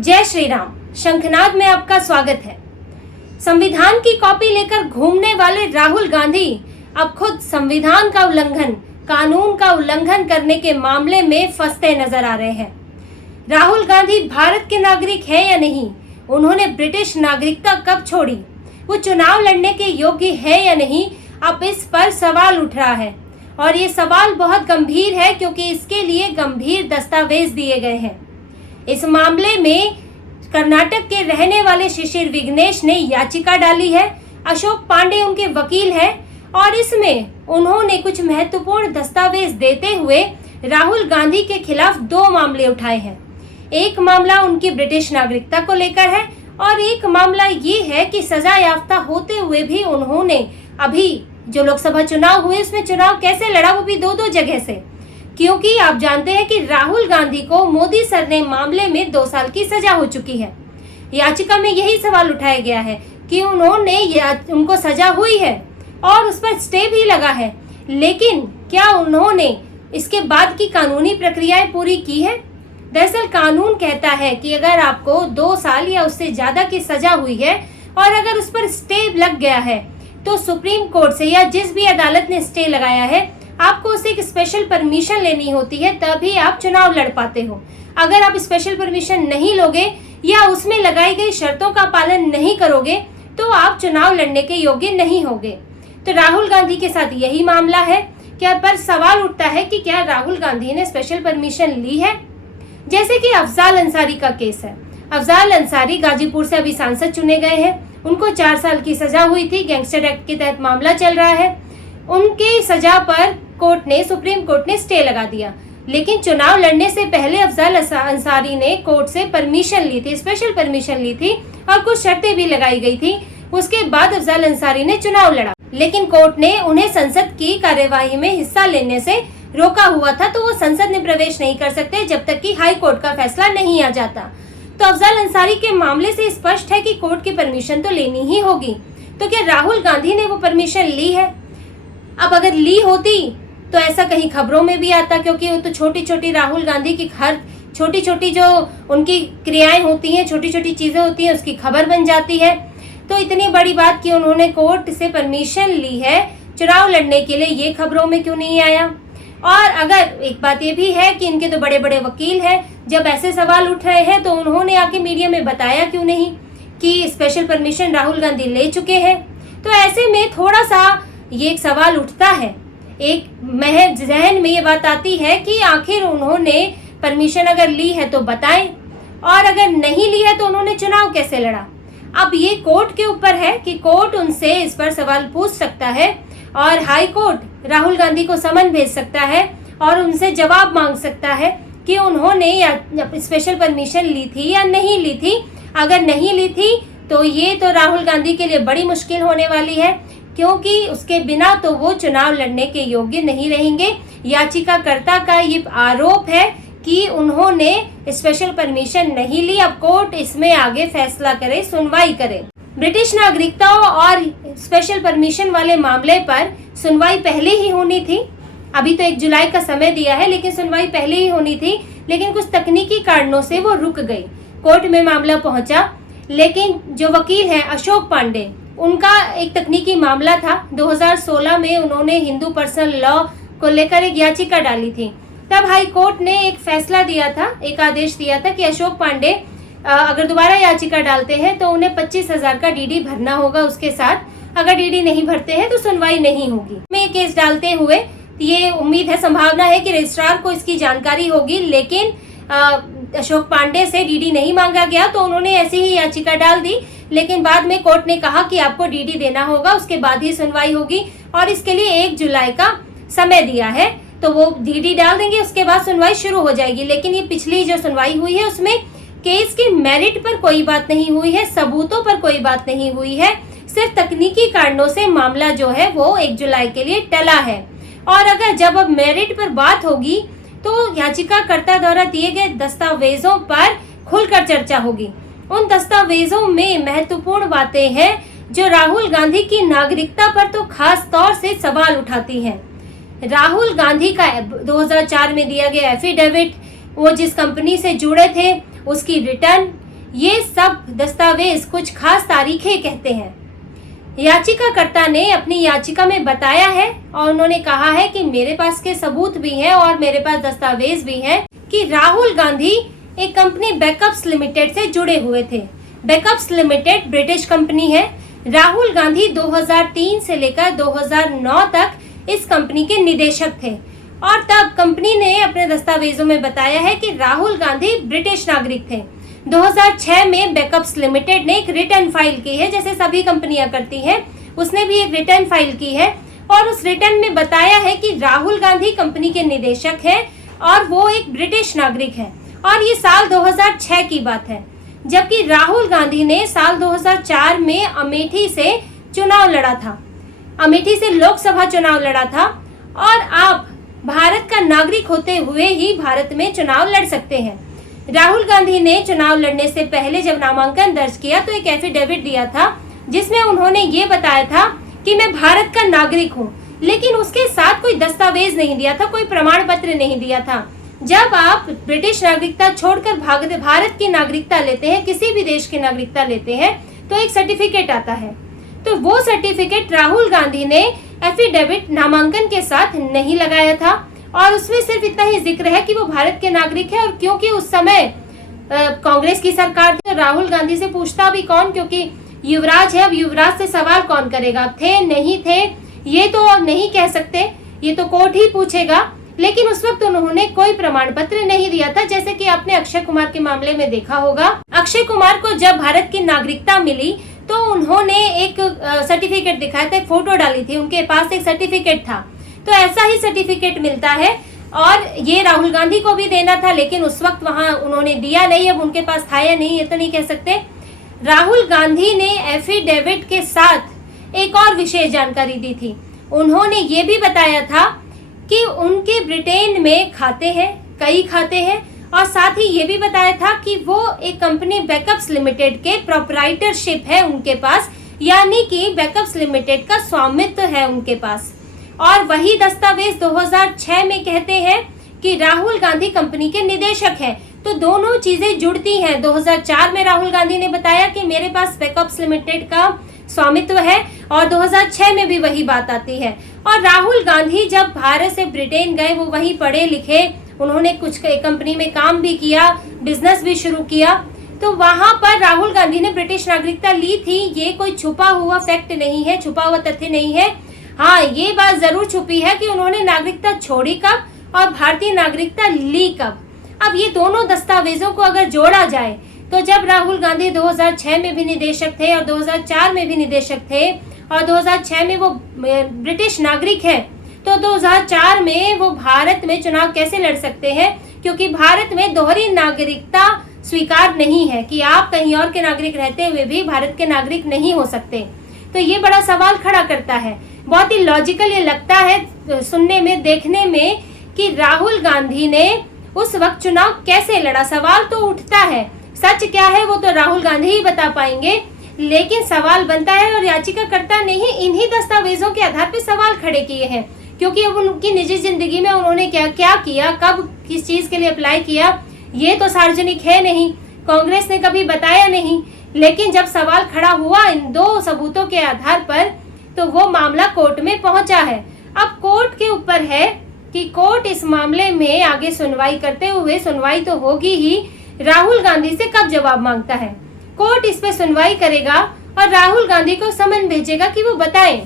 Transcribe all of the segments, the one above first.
जय श्री राम। शंखनाद में आपका स्वागत है। संविधान की कॉपी लेकर घूमने वाले राहुल गांधी अब खुद संविधान का उल्लंघन, कानून का उल्लंघन करने के मामले में फंसते नजर आ रहे हैं। राहुल गांधी भारत के नागरिक है या नहीं? उन्होंने ब्रिटिश नागरिकता कब छोड़ी? वो चुनाव लड़ने के योग्य है या नहीं? अब इस पर सवाल उठ रहा है और ये सवाल बहुत गंभीर है क्योंकि इसके लिए गंभीर दस्तावेज दिए गए हैं। इस मामले में कर्नाटक के रहने वाले शिशिर विघ्नेश ने याचिका डाली है। अशोक पांडे उनके वकील हैं और इसमें उन्होंने कुछ महत्वपूर्ण दस्तावेज देते हुए राहुल गांधी के खिलाफ दो मामले उठाए हैं। एक मामला उनकी ब्रिटिश नागरिकता को लेकर है और एक मामला ये है कि सजा याफ्ता होते हुए भी उन्होंने अभी जो लोकसभा चुनाव हुए उसमें चुनाव कैसे लड़ा, वो भी दो जगह से। क्योंकि आप जानते हैं कि राहुल गांधी को मोदी सर ने मामले में 2 साल की सजा हो चुकी है। याचिका में यही सवाल उठाया गया है कि उनको सजा हुई है और उस पर स्टे भी लगा है, लेकिन क्या उन्होंने इसके बाद की कानूनी प्रक्रियाएं पूरी की है? दरअसल कानून कहता है कि अगर आपको 2 साल या उससे ज्यादा की सजा हुई है और अगर उस पर स्टे लग गया है तो सुप्रीम कोर्ट से या जिस भी अदालत ने स्टे लगाया है आपको उसे एक स्पेशल परमिशन लेनी होती है, तभी आप चुनाव लड़ पाते हो। अगर आप स्पेशल परमिशन नहीं लोगे या उसमें लगाई गई शर्तों का पालन नहीं करोगे तो आप चुनाव लड़ने के योग्य नहीं होगे। तो राहुल गांधी के साथ यही मामला है। क्या पर सवाल उठता है कि क्या राहुल गांधी ने स्पेशल परमिशन ली है? जैसे कि अफजाल अंसारी का केस है। अफजाल अंसारी गाजीपुर से अभी सांसद चुने गए हैं। उनको 4 साल की सजा हुई थी। गैंगस्टर एक्ट के तहत मामला चल रहा है। उनके सजा पर सुप्रीम कोर्ट ने स्टे लगा दिया, लेकिन चुनाव लड़ने से पहले अफजाल अंसारी ने कोर्ट से परमिशन ली थी, स्पेशल परमिशन ली थी और कुछ शर्तें भी लगाई गई थी। उसके बाद अफजाल अंसारी ने चुनाव लड़ा, लेकिन कोर्ट ने उन्हें संसद की कार्यवाही में हिस्सा लेने से रोका हुआ था, तो वो संसद में प्रवेश नहीं कर सकते जब तक कि हाई कोर्ट का फैसला नहीं आ जाता। तो अफजाल अंसारी के मामले से स्पष्ट है कि कोर्ट की परमिशन तो लेनी ही होगी। तो क्या राहुल गांधी ने वो परमिशन ली है? अब अगर ली होती तो ऐसा कहीं खबरों में भी आता, क्योंकि वो तो छोटी छोटी राहुल गांधी की हर छोटी छोटी जो उनकी क्रियाएं होती हैं, छोटी छोटी चीजें होती हैं, उसकी खबर बन जाती है। तो इतनी बड़ी बात कि उन्होंने कोर्ट से परमिशन ली है चुनाव लड़ने के लिए, ये खबरों में क्यों नहीं आया? और अगर एक बात ये भी है कि इनके तो बड़े बड़े वकील हैं, जब ऐसे सवाल उठ रहे हैं तो उन्होंने आके मीडिया में बताया क्यों नहीं कि स्पेशल परमिशन राहुल गांधी ले चुके हैं? तो ऐसे में थोड़ा सा ये एक सवाल उठता है, एक महज जहन में ये बात आती है कि आखिर उन्होंने परमिशन अगर ली है तो बताएं, और अगर नहीं ली है तो उन्होंने चुनाव कैसे लड़ा? अब ये कोर्ट के ऊपर है कि कोर्ट उनसे इस पर सवाल पूछ सकता है और हाई कोर्ट राहुल गांधी को समन भेज सकता है और उनसे जवाब मांग सकता है कि उन्होंने या स्पेशल परमिशन ली थी या नहीं ली थी। अगर नहीं ली थी तो ये तो राहुल गांधी के लिए बड़ी मुश्किल होने वाली है, क्योंकि उसके बिना तो वो चुनाव लड़ने के योग्य नहीं रहेंगे। याचिकाकर्ता का ये आरोप है कि उन्होंने स्पेशल परमिशन नहीं ली। अब कोर्ट इसमें आगे फैसला करे, सुनवाई करे। ब्रिटिश नागरिकता और स्पेशल परमिशन वाले मामले पर सुनवाई पहले ही होनी थी। अभी तो 1 जुलाई का समय दिया है, लेकिन सुनवाई पहले ही होनी थी, लेकिन कुछ तकनीकी कारणों से वो रुक गई। कोर्ट में मामला पहुंचा, लेकिन जो वकील हैं अशोक पांडे, उनका एक तकनीकी मामला था। 2016 में उन्होंने हिंदू पर्सनल लॉ को लेकर एक याचिका डाली थी। तब हाई कोर्ट ने एक फैसला दिया था, एक आदेश दिया था कि अशोक पांडे अगर दोबारा याचिका डालते हैं तो उन्हें 25,000 का डीडी भरना होगा उसके साथ। अगर डीडी नहीं भरते हैं तो सुनवाई नहीं होगी। में केस डालते हुए ये उम्मीद है, संभावना है कि रजिस्ट्रार को इसकी जानकारी होगी, लेकिन अशोक पांडे से डीडी नहीं मांगा गया तो उन्होंने ऐसी ही याचिका डाल दी। लेकिन बाद में कोर्ट ने कहा कि आपको डीडी देना होगा, उसके बाद ही सुनवाई होगी, और इसके लिए 1 जुलाई का समय दिया है। तो वो डीडी डाल देंगे, उसके बाद सुनवाई शुरू हो जाएगी। लेकिन ये पिछली जो सुनवाई हुई है उसमें केस के मेरिट पर कोई बात नहीं हुई है, सबूतों पर कोई बात नहीं हुई है। सिर्फ तकनीकी कारणों से मामला जो है वो 1 जुलाई के लिए टला है। और अगर जब अब मेरिट पर बात होगी तो याचिकाकर्ता द्वारा दिए गए दस्तावेजों पर खुलकर चर्चा होगी। उन दस्तावेजों में महत्वपूर्ण बातें हैं जो राहुल गांधी की नागरिकता पर तो खास तौर से सवाल उठाती हैं। राहुल गांधी का 2004 में दिया गया एफिडेविट, वो जिस कंपनी से जुड़े थे उसकी रिटर्न, ये सब दस्तावेज कुछ खास तारीखें कहते हैं। याचिकाकर्ता ने अपनी याचिका में बताया है और उन्होंने कहा है कि मेरे पास के सबूत भी हैं और मेरे पास दस्तावेज भी हैं कि राहुल गांधी एक कंपनी बैकअप्स लिमिटेड से जुड़े हुए थे। बैकअप्स लिमिटेड ब्रिटिश कंपनी है। राहुल गांधी 2003 से लेकर 2009 तक इस कंपनी के निदेशक थे और तब कंपनी ने अपने दस्तावेजों में बताया है कि राहुल गांधी ब्रिटिश नागरिक थे। 2006 में बैकअप्स लिमिटेड ने एक रिटर्न फाइल की है, जैसे सभी कंपनियां करती हैं, उसने भी एक रिटर्न फाइल की है और उस रिटर्न में बताया है कि राहुल गांधी कंपनी के निदेशक हैं और वो एक ब्रिटिश नागरिक है और ये साल 2006 की बात है। जबकि राहुल गांधी ने साल 2004 में अमेठी से चुनाव लड़ा था, अमेठी से लोकसभा चुनाव लड़ा था और आप भारत का नागरिक होते हुए ही भारत में चुनाव लड़ सकते हैं। राहुल गांधी ने चुनाव लड़ने से पहले जब नामांकन दर्ज किया तो एक एफिडेविट दिया था जिसमें उन्होंने ये बताया था कि मैं भारत का नागरिक हूँ, लेकिन उसके साथ कोई दस्तावेज नहीं दिया था, कोई प्रमाण पत्र नहीं दिया था। जब आप ब्रिटिश नागरिकता छोड़कर भारत की नागरिकता लेते हैं, किसी भी देश की नागरिकता लेते हैं, तो एक सर्टिफिकेट आता है। तो वो सर्टिफिकेट राहुल गांधी ने एफिडेविट नामांकन के साथ नहीं लगाया था और उसमें सिर्फ इतना ही जिक्र है कि वो भारत के नागरिक है। और क्योंकि उस समय कांग्रेस की सरकार थी तो राहुल गांधी से पूछता भी कौन, क्योंकि युवराज है, अब युवराज से सवाल कौन करेगा, थे नहीं थे ये तो नहीं कह सकते, ये तो कोर्ट ही पूछेगा। लेकिन उस वक्त उन्होंने कोई प्रमाण पत्र नहीं दिया था, जैसे कि आपने अक्षय कुमार के मामले में देखा होगा। अक्षय कुमार को जब भारत की नागरिकता मिली तो उन्होंने एक सर्टिफिकेट दिखाया था, एक फोटो डाली थी, उनके पास एक सर्टिफिकेट था। तो ऐसा ही सर्टिफिकेट मिलता है और ये राहुल गांधी को भी देना था, लेकिन उस वक्त वहां उन्होंने दिया नहीं, अब उनके पास था या नहीं ये तो नहीं कह सकते। राहुल गांधी ने एफिडेविट के साथ एक और विशेष जानकारी दी थी। उन्होंने ये भी बताया था कि उनके ब्रिटेन में खाते हैं, कई खाते हैं, और साथ ही ये भी बताया था कि वो एक कंपनी बैकअप्स लिमिटेड के प्रोप्राइटरशिप है उनके पास, यानी कि बैकअप्स लिमिटेड का स्वामित्व है उनके पास। और वही दस्तावेज 2006 में कहते हैं कि राहुल गांधी कंपनी के निदेशक हैं। तो दोनों चीजें जुड़ती हैं। 2004 में राहुल गांधी ने बताया कि मेरे पास बैकअप्स लिमिटेड का स्वामित्व है और 2006 में भी वही बात आती है। और राहुल गांधी जब भारत से ब्रिटेन गए, वो वहीं पढ़े लिखे, उन्होंने कुछ कंपनी में काम भी किया, बिजनेस भी शुरू किया, तो वहां पर राहुल गांधी ने ब्रिटिश नागरिकता ली थी। ये कोई छुपा हुआ फैक्ट नहीं है, छुपा हुआ तथ्य नहीं है। हाँ, ये बात जरूर छुपी है कि उन्होंने नागरिकता छोड़ी कब और भारतीय नागरिकता ली कब। अब ये दोनों दस्तावेजों को अगर जोड़ा जाए तो जब राहुल गांधी 2006 में भी निदेशक थे और 2004 में भी निदेशक थे और 2006 में वो ब्रिटिश नागरिक है, तो 2004 में वो भारत में चुनाव कैसे लड़ सकते हैं, क्योंकि भारत में दोहरी नागरिकता स्वीकार नहीं है कि आप कहीं और के नागरिक रहते हुए भी भारत के नागरिक नहीं हो सकते। तो ये बड़ा सवाल खड़ा करता है। बहुत ही लॉजिकल ये लगता है सुनने में, देखने में, कि राहुल गांधी ने उस वक्त चुनाव कैसे लड़ा। सवाल तो उठता है, सच क्या है वो तो राहुल गांधी ही बता पाएंगे, लेकिन सवाल बनता है और याचिकाकर्ता ने ही इन्हीं दस्तावेजों के आधार पर सवाल खड़े किए हैं, क्योंकि अब उनकी निजी जिंदगी में उन्होंने क्या क्या किया, कब किस चीज के लिए अप्लाई किया, ये तो सार्वजनिक है नहीं, कांग्रेस ने कभी बताया नहीं। लेकिन जब सवाल खड़ा हुआ इन दो सबूतों के आधार पर, तो वो मामला कोर्ट में पहुंचा है। अब कोर्ट के ऊपर है कि कोर्ट इस मामले में आगे सुनवाई करते हुए, सुनवाई तो होगी ही, राहुल गांधी से कब जवाब मांगता है। कोर्ट इस पे सुनवाई करेगा और राहुल गांधी को समन भेजेगा कि वो बताएं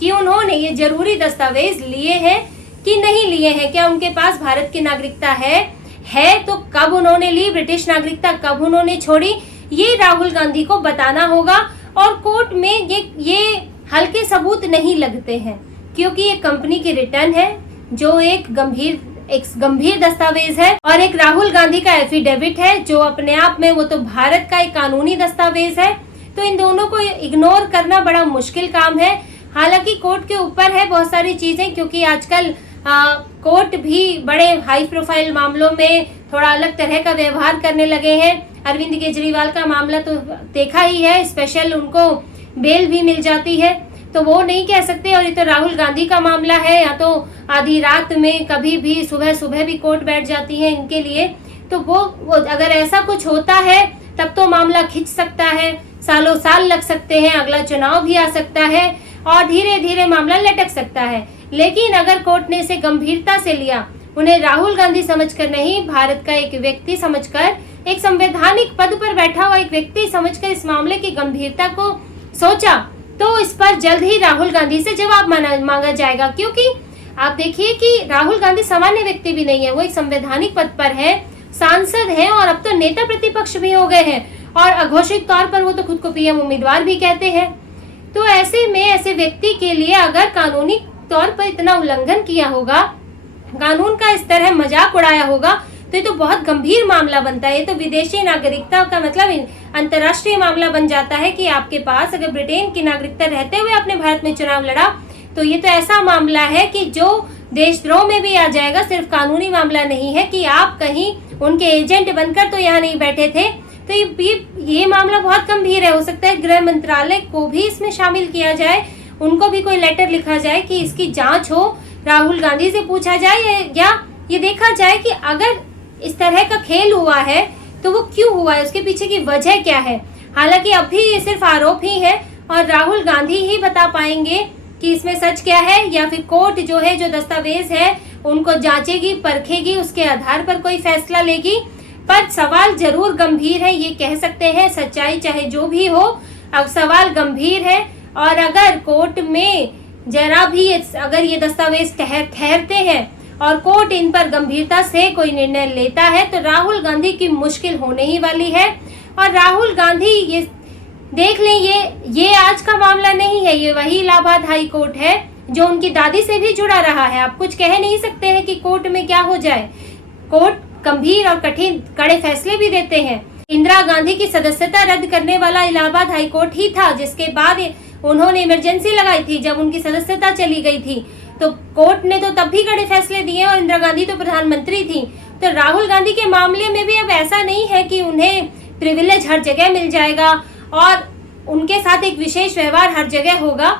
कि उन्होंने ये जरूरी दस्तावेज लिए हैं कि नहीं लिए हैं, क्या उनके पास भारत की नागरिकता है तो कब उन्होंने ली, ब्रिटिश नागरिकता कब उन्होंने छोड़ी, ये राहुल गांधी को बताना होगा। और कोर्ट में ये हल्के सबूत नहीं लगते हैं, क्योंकि ये कंपनी की रिटर्न है जो एक गंभीर दस्तावेज है और एक राहुल गांधी का एफिडेविट है जो अपने आप में वो तो भारत का एक कानूनी दस्तावेज है। तो इन दोनों को इग्नोर करना बड़ा मुश्किल काम है। हालांकि कोर्ट के ऊपर है बहुत सारी चीजें, क्योंकि आजकल कोर्ट भी बड़े हाई प्रोफाइल मामलों में थोड़ा अलग तरह का व्यवहार करने लगे हैं। अरविंद केजरीवाल का मामला तो देखा ही है, स्पेशल उनको बेल भी मिल जाती है, तो वो नहीं कह सकते। और ये तो राहुल गांधी का मामला है, या तो आधी रात में कभी भी सुबह सुबह भी कोर्ट बैठ जाती है इनके लिए। तो वो अगर ऐसा कुछ होता है तब तो मामला खिंच सकता है, सालों साल लग सकते हैं, अगला चुनाव भी आ सकता है और धीरे धीरे मामला लटक सकता है। लेकिन अगर कोर्ट ने इसे गंभीरता से लिया, उन्हें राहुल गांधी समझकर नहीं, भारत का एक व्यक्ति समझकर, एक संवैधानिक पद पर बैठा हुआ एक व्यक्ति समझकर इस मामले की गंभीरता को सोचा, तो इस पर जल्द ही राहुल गांधी से जवाब मांगा जाएगा। क्योंकि आप देखिए कि राहुल गांधी सामान्य व्यक्ति भी नहीं है, वो एक संवैधानिक पद पर है, सांसद हैं और अब तो नेता प्रतिपक्ष भी हो गए हैं और अघोषित तौर पर वो तो खुद को पीएम उम्मीदवार भी कहते हैं। तो ऐसे में ऐसे व्यक्ति के लिए अगर कानूनी तौर पर इतना उल्लंघन किया होगा, कानून का इस तरह मजाक उड़ाया होगा, तो ये तो बहुत गंभीर मामला बनता है। ये तो विदेशी नागरिकता का मतलब अंतर्राष्ट्रीय मामला बन जाता है कि आपके पास अगर ब्रिटेन की नागरिकता रहते हुए आपने भारत में चुनाव लड़ा, तो ये तो ऐसा मामला है कि जो देशद्रोह में भी आ जाएगा। सिर्फ कानूनी मामला नहीं है कि आप कहीं उनके एजेंट बनकर तो यहाँ नहीं बैठे थे। तो ये मामला बहुत गंभीर है। हो सकता है गृह मंत्रालय को भी इसमें शामिल किया जाए, उनको भी कोई लेटर लिखा जाए कि इसकी जांच हो, राहुल गांधी से पूछा जाए या ये देखा जाए कि अगर इस तरह का खेल हुआ है तो वो क्यों हुआ है, उसके पीछे की वजह क्या है। हालांकि अभी ये सिर्फ आरोप ही है और राहुल गांधी ही बता पाएंगे कि इसमें सच क्या है, या फिर कोर्ट जो है, जो दस्तावेज है उनको जांचेगी, परखेगी, उसके आधार पर कोई फैसला लेगी। पर सवाल जरूर गंभीर है, ये कह सकते हैं। सच्चाई चाहे जो भी हो, अब सवाल गंभीर है और अगर कोर्ट में जरा भी अगर ये दस्तावेज ठहरते हैं और कोर्ट इन पर गंभीरता से कोई निर्णय लेता है तो राहुल गांधी की मुश्किल होने ही वाली है। और राहुल गांधी ये देख लें, ये आज का मामला नहीं है, ये वही इलाहाबाद हाई कोर्ट है जो उनकी दादी से भी जुड़ा रहा है। आप कुछ कह नहीं सकते हैं कि कोर्ट में क्या हो जाए। कोर्ट गंभीर और कठिन कड़े फैसले भी देते हैं। इंदिरा गांधी की सदस्यता रद्द करने वाला इलाहाबाद हाई कोर्ट ही था, जिसके बाद उन्होंने इमरजेंसी लगाई थी जब उनकी सदस्यता चली गई थी। तो कोर्ट ने तो तब भी कड़े फैसले दिए और इंदिरा गांधी तो प्रधानमंत्री थी। तो राहुल गांधी के मामले में भी अब ऐसा नहीं है कि उन्हें प्रिविलेज हर जगह मिल जाएगा और उनके साथ एक विशेष व्यवहार हर जगह होगा।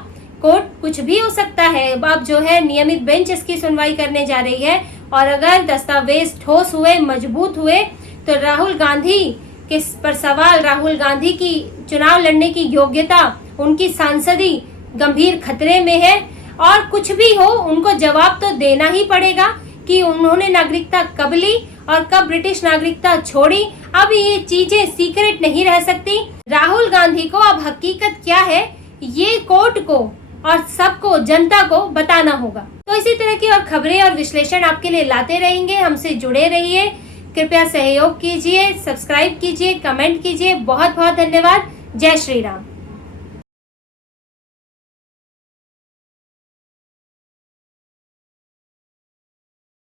कोर्ट कुछ भी हो सकता है। अब जो है नियमित बेंच इसकी सुनवाई करने जा रही है और अगर दस्तावेज ठोस हुए, मजबूत हुए तो राहुल गांधी के पर सवाल, राहुल गांधी की चुनाव लड़ने की योग्यता, उनकी सांसदी गंभीर खतरे में है। और कुछ भी हो, उनको जवाब तो देना ही पड़ेगा कि उन्होंने नागरिकता कब ली और कब ब्रिटिश नागरिकता छोड़ी। अब ये चीजें सीक्रेट नहीं रह सकती। राहुल गांधी को अब हकीकत क्या है ये कोर्ट को और सबको, जनता को बताना होगा। तो इसी तरह की और खबरें और विश्लेषण आपके लिए लाते रहेंगे। हमसे जुड़े रहिए, कृपया सहयोग कीजिए, सब्सक्राइब कीजिए, कमेंट कीजिए। बहुत बहुत धन्यवाद। जय श्री राम।